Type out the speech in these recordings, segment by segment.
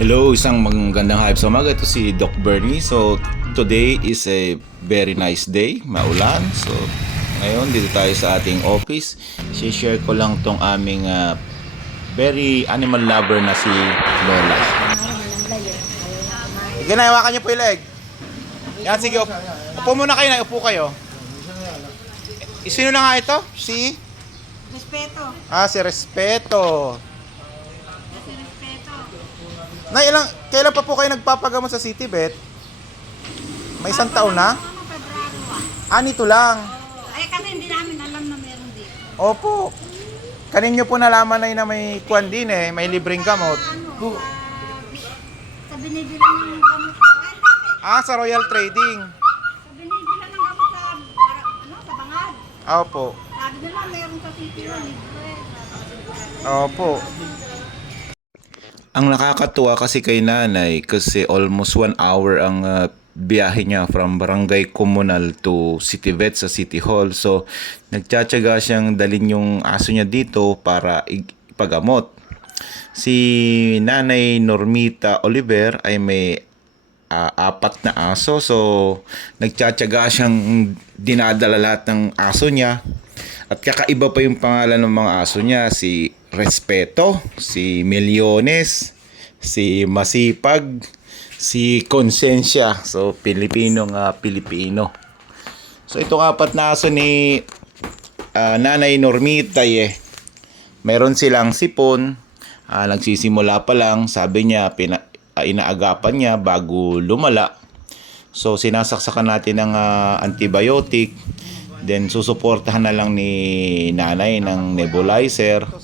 Hello, isang magandang hype sa umaga. Ito si Doc Bernie. So, today is a very nice day. Maulan. So, ngayon dito tayo sa ating office. share ko lang tong aming ah, very animal lover na si Lola. Sige na, hawakan niyo po yung leg. Yan, sige. Upo, upo muna kayo na. Upo kayo. Eh, Sino na nga ito? Si? Respeto. Ah, si Respeto. Na ilang, kailan pa po kayo nagpapagamot sa City Bet? May isang taon na? Ah, nito lang. 1. Ay, kasi hindi namin alam na meron dito. Opo. Kaninyo po nalaman na yun na may kwan din eh, may libreng gamot. Ano, sa, sa binibilan ng gamot. Ay, dati. Ah, sa Royal Trading. Sa binibilan ng gamot sa, para, ano, sa bangad. Opo. Sabi nila, meron sa city na libre. Opo. Ang nakakatuwa kasi kay nanay kasi almost one hour ang ah, biyahe niya from barangay komunal to City Vet sa City Hall. So, nagtsatsaga siyang dalin yung aso niya dito para ipagamot. Si Nanay Normita Oliver ay may ah, apat na aso. So, nagtsatsaga siyang dinadala lahat ng aso niya. At kakaiba pa yung pangalan ng mga aso niya. Si Respeto, si Milyones, si Masipag, si Konsensya. So, Pilipinong ah, Pilipino. So, itong apat na aso ni ah, Nanay Normita eh. Meron silang sipon. Ah, nagsisimula pa lang. Sabi niya, pina, ah, inaagapan niya bago lumala. So, sinasaksakan natin ng ah, antibiotic. Then, susuportahan na lang ni nanay ng nebulizer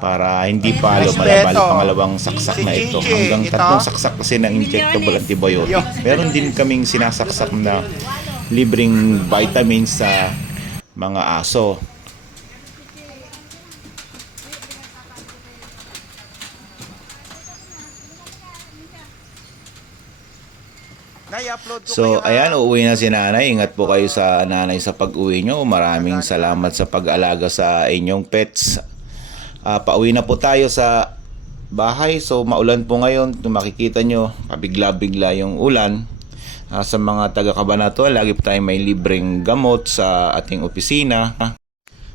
para hindi pa lumala bali pangalawang saksak na ito. Hanggang tatlong saksak kasi ng injectable antibiotic. Meron din kaming sinasaksak na libreng vitamins sa mga aso. So, ayan, uuwi na si nanay. Ingat po kayo sa nanay sa pag-uwi nyo. Maraming salamat sa pag-alaga sa inyong pets. Ah, pauwi na po tayo sa bahay. So, maulan po ngayon. Kung makikita nyo, pabigla-bigla yung ulan. Ah, sa mga taga-kabanatuan, lagi po tayong may libreng gamot sa ating opisina.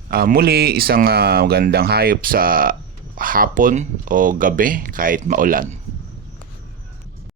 Ah, muli, isang ah, magandang hayop sa hapon o gabi kahit maulan.